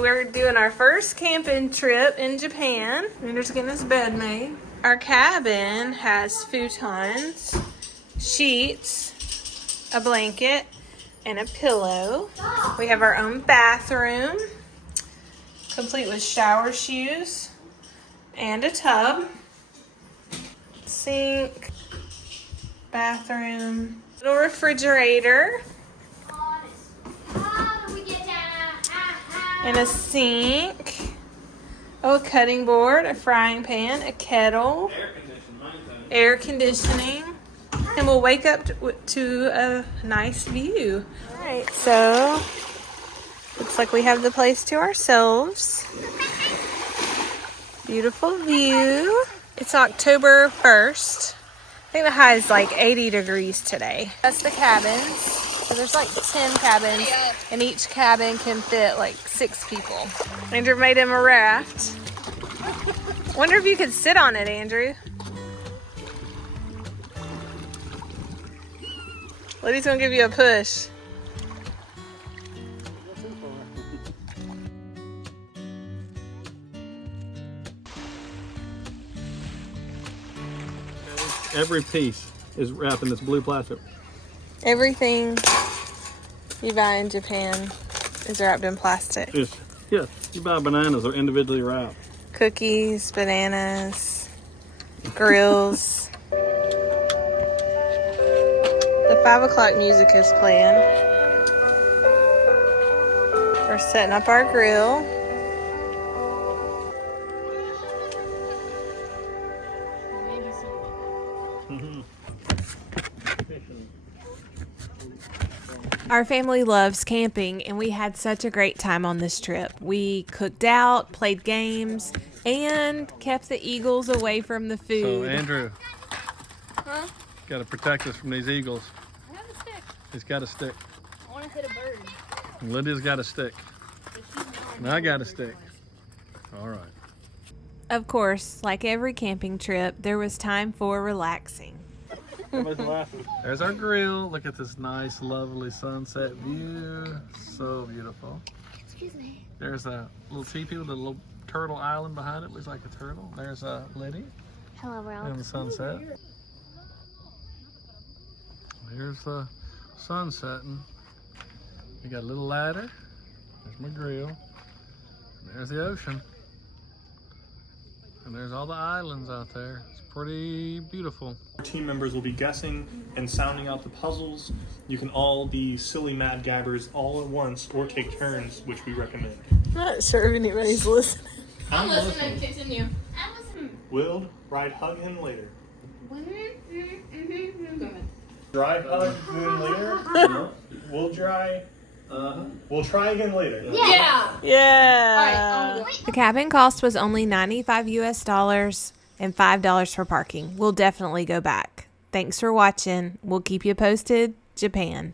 We're doing our first camping trip in Japan. Andrew's getting his bed made. Our cabin has futons, sheets, a blanket, and a pillow. We have our own bathroom, complete with shower shoes and a tub, sink, bathroom, little refrigerator, and a sink, a cutting board, a frying pan, a kettle, air conditioning, and we'll wake up to a nice view. All right, so looks like we have the place to ourselves. Beautiful view. It's October 1st. I think the high is like 80 degrees today. That's the cabins. So there's like 10 cabins, and each cabin can fit like 6 people. Andrew made him a raft. Wonder if you could sit on it, Andrew. Liddy's gonna give you a push. Every piece is wrapped in this blue plastic. Everything you buy in Japan is wrapped in plastic. Yeah, you buy bananas, they're individually wrapped. Cookies, bananas, grills. The 5 o'clock music is playing. We're setting up our grill. Our family loves camping, and we had such a great time on this trip. We cooked out, played games, and kept the eagles away from the food. So, Andrew, got to protect us from these eagles. I have a stick. He's got a stick. I want to hit a bird. And Lydia's got a stick. And I got a stick. All right. Of course, like every camping trip, there was time for relaxing. There's our grill. Look at this nice, lovely sunset view. So beautiful. Excuse me. There's a little teepee with a little turtle island behind it. Looks like a turtle. There's Liddy Hello, Ralph. and the sunset. There's the sun setting. We got a little ladder. There's my grill. And there's the ocean. And there's all the islands out there. It's pretty beautiful. Our team members will be guessing and sounding out the puzzles. You can all be silly mad gabbers all at once or take turns, which we recommend. I'm not sure if anybody's listening. I'm listening. Continue. I'm listening. Will Ride hug him later. Go ahead. Dry hug him later. We'll dry. We'll try again later. Yeah. Yeah. All right. The cabin cost was only $95 US and $5 for parking. We'll definitely go back. Thanks for watching. We'll keep you posted. Japan.